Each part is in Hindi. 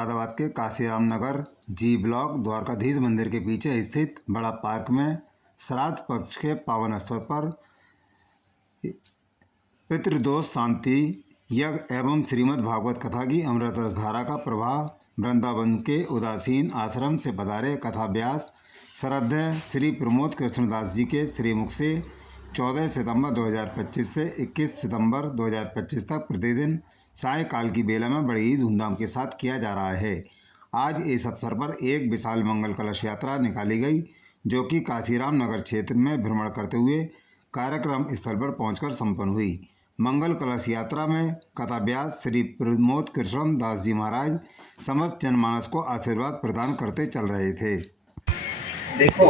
मुरादाबाद के काशीराम नगर जी ब्लॉक द्वारकाधीश मंदिर के पीछे स्थित बड़ा पार्क में श्राद्ध पक्ष के पावन अवसर पर पितृदोष शांति यज्ञ एवं श्रीमद् भागवत कथा की अमृत रस धारा का प्रवाह वृंदावन के उदासीन आश्रम से पधारे कथा व्यास श्रद्धेय श्री प्रमोद कृष्णदास जी के श्रीमुख से 14 सितंबर 2025 से 21 सितंबर 2025 तक प्रतिदिन सायंकाल की बेला में बड़ी ही धूमधाम के साथ किया जा रहा है। आज इस अवसर पर एक विशाल मंगल कलश यात्रा निकाली गई, जो कि काशीराम नगर क्षेत्र में भ्रमण करते हुए कार्यक्रम स्थल पर पहुंचकर संपन्न हुई। मंगल कलश यात्रा में कथा व्यास श्री प्रमोद कृष्ण दास जी महाराज समस्त जनमानस को आशीर्वाद प्रदान करते चल रहे थे। देखो,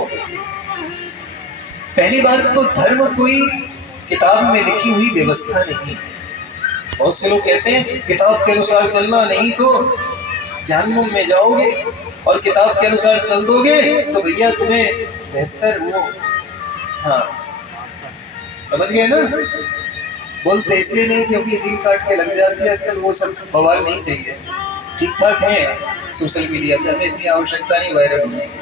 पहली बात तो धर्म कोई किताब में लिखी हुई व्यवस्था नहीं। बहुत से लोग कहते हैं किताब के अनुसार चलना, नहीं तो जहन्नुम में जाओगे, और किताब के अनुसार चल दोगे तो भैया तुम्हें बेहतर वो, हाँ समझ गए ना। बोलते इसलिए नहीं क्योंकि दिल काट के लग जाती है आजकल, वो सब बवाल नहीं चाहिए। ठीक ठाक है सोशल मीडिया पे, हमें इतनी आवश्यकता नहीं वायरल होने की।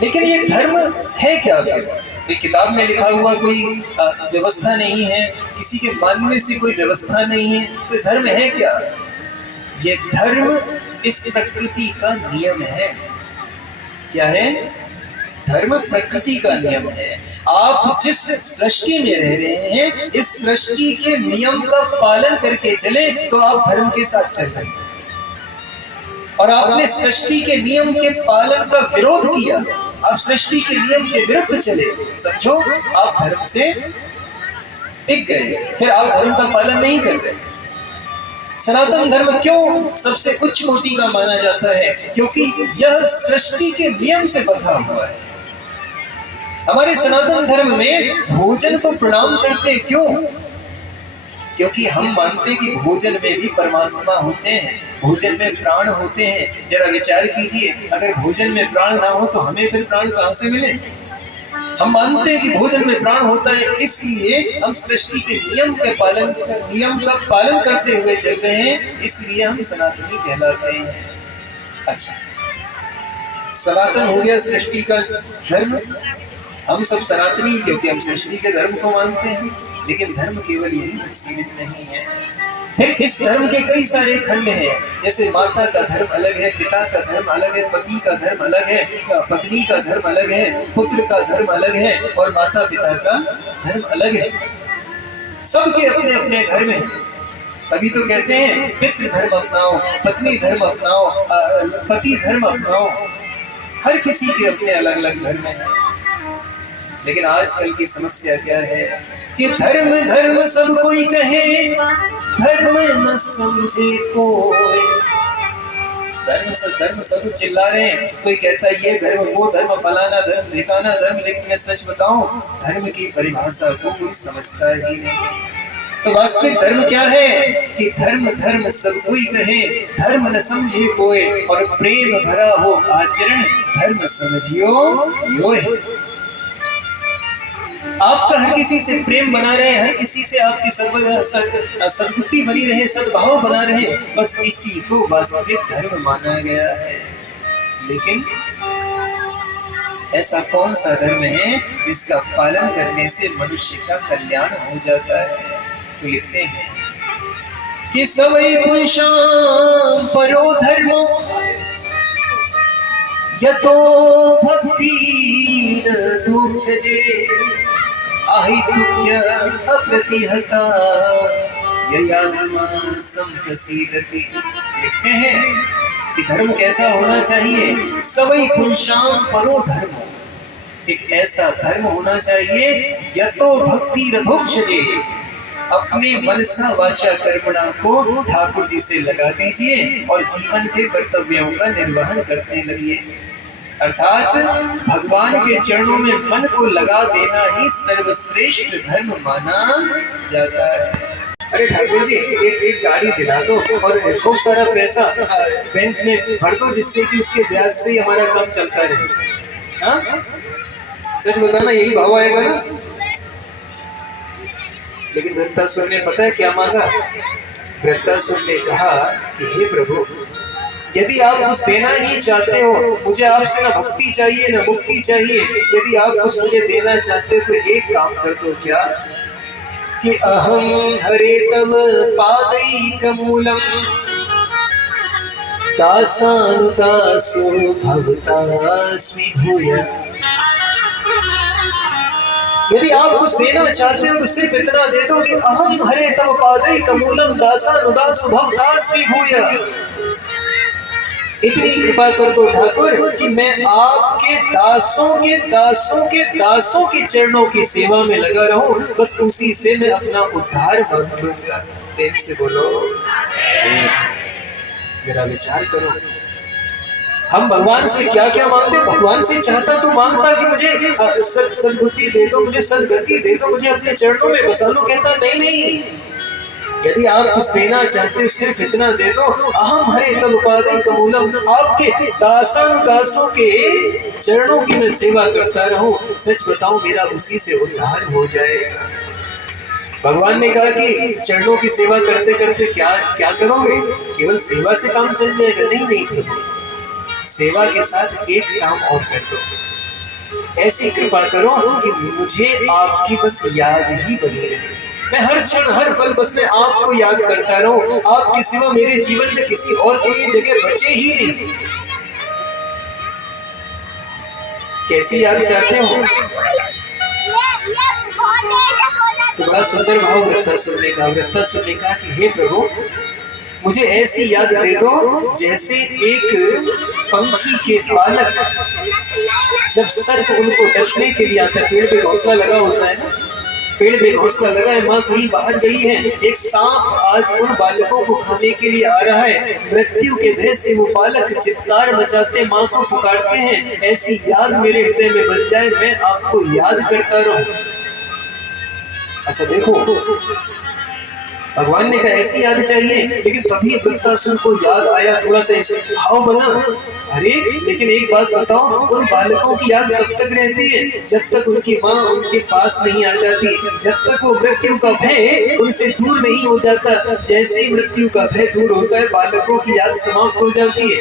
लेकिन ये धर्म है क्या? फिर किताब में लिखा हुआ कोई व्यवस्था नहीं है, किसी के मानने से कोई व्यवस्था नहीं है, तो धर्म है क्या? ये धर्म इस प्रकृति का नियम है। क्या है? धर्म प्रकृति का नियम है। आप जिस सृष्टि में रह रहे हैं, इस सृष्टि के नियम का पालन करके चले तो आप धर्म के साथ चल रहे हैं। और आपने सृष्टि के नियम के पालन का विरोध किया, आप सृष्टि के नियम के विरुद्ध चले, समझो आप धर्म से टिक गए, फिर आप धर्म का पालन नहीं कर रहे। सनातन धर्म क्यों सबसे उच्च कोटि का माना जाता है? क्योंकि यह सृष्टि के नियम से बंधा हुआ है। हमारे सनातन धर्म में भोजन को प्रणाम करते क्यों? क्योंकि हम मानते हैं कि भोजन में भी परमात्मा होते हैं, भोजन में प्राण होते हैं। जरा विचार कीजिए, अगर भोजन में प्राण ना हो तो हमें फिर प्राण कहां से मिले? हम मानते हैं कि भोजन में प्राण होता है, इसलिए हम सृष्टि के नियम का पालन करते हुए चल रहे हैं, इसलिए हम सनातनी कहलाते हैं। अच्छा, सनातन हो गया सृष्टि का धर्म। हम सब सनातनी क्योंकि हम सृष्टि के धर्म को मानते हैं। लेकिन धर्म केवल यही सीमित नहीं है, फिर इस धर्म के कई सारे खंड हैं। जैसे माता का धर्म अलग है, पिता का धर्म अलग है, पति का धर्म अलग है, पत्नी का धर्म अलग है, पुत्र का धर्म अलग है, और माता पिता का धर्म अलग है। सबके अपने अपने धर्म हैं। तभी तो कहते हैं पितृ धर्म अपनाओ, पत्नी धर्म अपनाओ, पति धर्म अपनाओ। हर किसी के अपने अलग अलग धर्म हैं। लेकिन आजकल की समस्या क्या है कि धर्म धर्म सब कोई कहे, धर्म न समझे कोई। धर्म सब चिल्ला रहे हैं। कोई कहता है ये धर्म, वो धर्म, फलाना धर्म, ढिकाना धर्म, लेकिन मैं सच बताऊं, धर्म की परिभाषा को कोई समझता ही नहीं। तो वास्तविक धर्म क्या है कि धर्म धर्म सब कोई कहे, धर्म न समझे कोई, और प्रेम भरा हो आचरण, धर्म समझियो योय। आपका हर किसी से प्रेम बना रहे, हर किसी से आपकी सद्बुद्धि बनी रहे, सद्भाव बना रहे, बस इसी को वास्तविक धर्म माना गया है। लेकिन ऐसा कौन सा धर्म है जिसका पालन करने से मनुष्य का कल्याण हो जाता है? तो लिखते हैं कि सवै पुंसां परो धर्मो यतो भक्तिरधोक्षजे अहितुक्य अप्रतिहता ययात्मा संप्रसीदति। लिखते हैं कि धर्म कैसा होना चाहिए? सवै पुंसां परो धर्म, एक ऐसा धर्म होना चाहिए यतो भक्तिरधोक्षजे, अपने मनसा वाचा कर्मणा को ठाकुर जी से लगा दीजिए और जीवन के कर्तव्यों का निर्वहन करने लगिए। अर्थात भगवान के चरणों में मन को लगा देना ही सर्वश्रेष्ठ धर्म माना जाता है। अरे ठाकुर जी एक गाड़ी दिला दो और खूब सारा पैसा बैंक में भर दो, जिससे कि उसके ब्याज से ही हमारा काम चलता रहे। हाँ, सच बताना, यही भाव आएगा ना? लेकिन वृत्तासुर ने पता है क्या मांगा? वृत्तासुर ने कहा कि हे प्रभु, यदि आप कुछ देना ही चाहते हो, मुझे आपसे ना भक्ति चाहिए ना मुक्ति चाहिए, यदि आप कुछ मुझे देना चाहते हो तो एक काम कर दो क्या कि अहम हरे तव पादैकमूलम दासानुदासो भवतास्मि भूय। यदि आप कुछ देना चाहते हो तो सिर्फ इतना दे दो कि अहम हरे तव पादैकमूलम दासानुदासो भवतास्मि भूय। इतनी कृपा कर दो ठाकुर कि मैं आपके दासों के चरणों की सेवा में लगा रहूं, बस उसी से मैं अपना उद्धार मांग लूंगा। प्रेम से बोलो, जरा विचार करो, हम भगवान से क्या क्या मांगते? भगवान से चाहता तो मांगता कि मुझे सद्बुद्धि दे दो, मुझे सद्गति दे दो, मुझे अपने चरणों में बसा लो। कहता नहीं, यदि आप कुछ देना चाहते हो सिर्फ इतना दे दो, अहम हरे तव पादैकमूलम, आपके दासों के चरणों की मैं सेवा करता रहूं। सच बताऊं, मेरा उसी से उद्धार हो जाएगा। भगवान ने कहा कि चरणों की सेवा करते करते क्या करोगे? केवल सेवा से काम चल जाएगा? नहीं, सेवा के साथ एक काम और कर दो, ऐसी कृपा करो कि मुझे आपकी बस याद ही बनी रहे। मैं हर क्षण हर पल बस मैं आपको याद करता रहूं, आपके सिवा मेरे जीवन में किसी और के लिए जगह बचे ही नहीं। कैसी याद चाहते हो? तो बड़ा सुंदर भाव वृत्तासुर ने कहा। वृत्तासुर ने कहा कि हे प्रभु, मुझे ऐसी याद दे दो जैसे एक पंछी के पालक जब सर्प उनको डसने के लिए आता है, पेड़ पे घोंसला लगा होता है ना, पेड़ पे घोंसला लगा है, माँ कहीं बाहर गई है, एक सांप आज उन बालकों को खाने के लिए आ रहा है, मृत्यु के भय से वो बालक चित्कार मचाते माँ को पुकारते हैं, ऐसी याद मेरे हृदय में बन जाए, मैं आपको याद करता रहूं। अच्छा देखो, भगवान ने कहा ऐसी याद चाहिए, लेकिन तभी वृत्तासुर को याद आया, थोड़ा सा ऐसे भाव बना, अरे लेकिन एक बात बताओ, उन बालकों की याद कब तक रहती है? जब तक उनकी माँ उनके पास नहीं आ जाती, जब तक वो मृत्यु का भय उनसे दूर नहीं हो जाता। जैसे ही मृत्यु का भय दूर होता है, बालकों की याद समाप्त हो जाती है।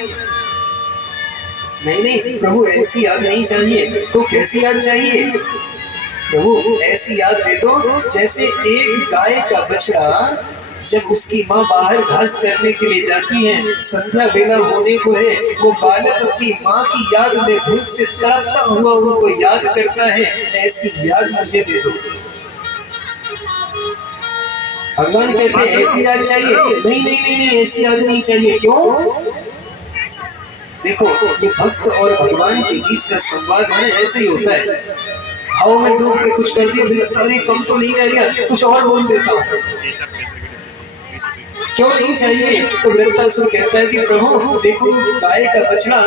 नहीं प्रभु, ऐसी याद नहीं चाहिए। तो कैसी याद चाहिए? प्रभु ऐसी याद दे दो जैसे एक गाय का बछड़ा जब उसकी माँ बाहर घास चरने के लिए जाती है, संध्या बेला होने को है, वो बालक अपनी माँ की याद में भूख से तड़पता हुआ उनको याद करता है, ऐसी याद मुझे दे दो। भगवान कहते हैं ऐसी याद चाहिए? नहीं, ऐसी याद नहीं चाहिए। क्यों? देखो, ये भक्त और भगवान के बीच का संवाद है, ऐसे ही होता है। भाव में डूब के कुछ कर दिया, फिर अरे कम तो नहीं रह गया, कुछ और बोल देता हूँ। क्यों नहीं चाहिए? तो वृत्तासुर कहता है कि प्रभु देखो, गाय का बछड़ा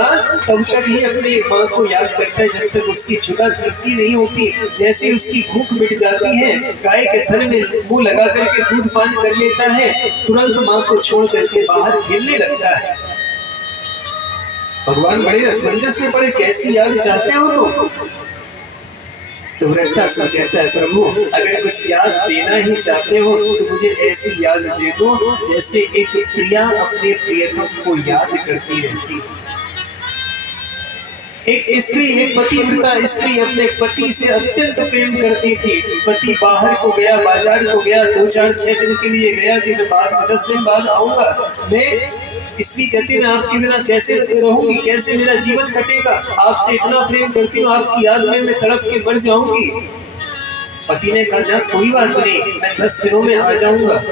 तब तक ही अपनी माँ को याद करता है जब तक उसकी क्षुधा तृप्ति नहीं होती। जैसे उसकी भूख मिट जाती है, गाय के थन में मुंह लगा करके दूध पान कर लेता है, तुरंत माँ को छोड़ करके बाहर खेलने लगता है। भगवान बड़े असमंजस में पड़े, कैसी याद चाहते हो? तो वृत्तासुर कहता है प्रभु अगर कुछ याद देना ही चाहते हो तो मुझे ऐसी याद दे दो जैसे एक प्रिया अपने प्रियतम को याद करती रहती। एक स्त्री, एक पतिव्रता स्त्री अपने पति से अत्यंत प्रेम करती थी। पति बाहर को गया, बाजार को गया, 2-4-6 दिन के लिए गया कि मैं बाद में 10 दिन बाद आऊंगा। मैं स्त्री कहती मैं आपके बिना कैसे रहूंगी, कैसे मेरा जीवन कटेगा, आपसे इतना प्रेम करती हूँ, आपकी याद में मैं तड़प के मर जाऊंगी। पति ने कहा कोई बात नहीं, मैं 10 दिनों में आ जाऊंगा,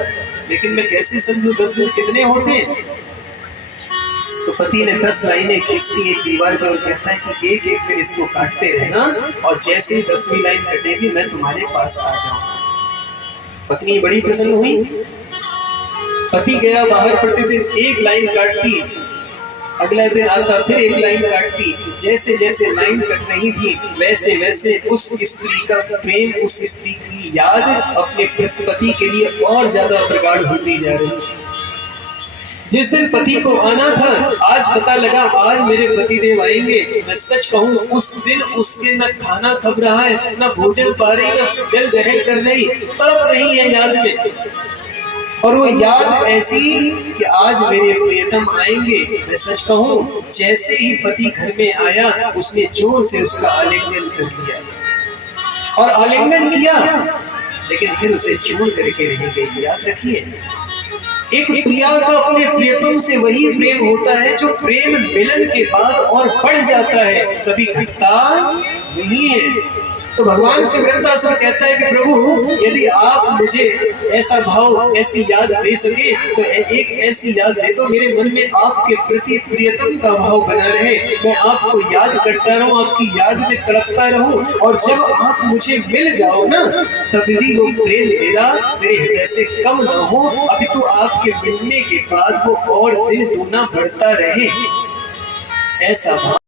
लेकिन मैं कैसे समझूं 10 दिन कितने होते हैं? तो पति ने 10 लाइनें खींच दी एक दीवार पर और कहता है कि एक एक दिन इसको काटते रहना और जैसे ही 10वीं लाइन कटेगी मैं तुम्हारे पास आ जाऊंगा। पत्नी बड़ी प्रसन्न हुई। पति गया बाहर, प्रतिदिन एक लाइन काटती, अगला दिन आता फिर एक लाइन काटती। जैसे जैसे लाइन कट रही थी वैसे वैसे उस स्त्री का प्रेम, उस स्त्री की याद अपने पति के लिए और ज्यादा प्रगाढ़ होती जा रही थी। जिस दिन पति को आना था, आज पता लगा आज मेरे पतिदेव आएंगे। मैं सच कहूं, उस दिन उसके न खाना खब रहा है, न भोजन पा रही, न जल ग्रहण कर रही, तड़प रही है याद में। और वो याद ऐसी कि आज मेरे प्रियतम आएंगे। मैं सच कहूं, जैसे ही पति घर में आया, उसने जोर से उसका आलिंगन कर लिया और आलिंगन किया, लेकिन फिर उसे छोड़ करके रह गई। याद रखिए, एक प्रिया का अपने प्रियतम से वही प्रेम होता है जो प्रेम मिलन के बाद और बढ़ जाता है, कभी घटता नहीं है। तो भगवान से वृंदासुर कहता है कि प्रभु, यदि आप मुझे ऐसा भाव, ऐसी याद दे सके तो एक ऐसी याद दे दो, मेरे मन में आपके प्रति प्रियतम का भाव बना रहे, मैं आपको याद करता रहूं, आपकी याद में तड़पता रहूं, और जब आप मुझे मिल जाओ ना, तभी भी वो प्रेम मेरा मेरे हृदय से कम ना हो, अभी तो आपके मिलने के बाद वो और दिन दूना बढ़ता रहे। ऐसा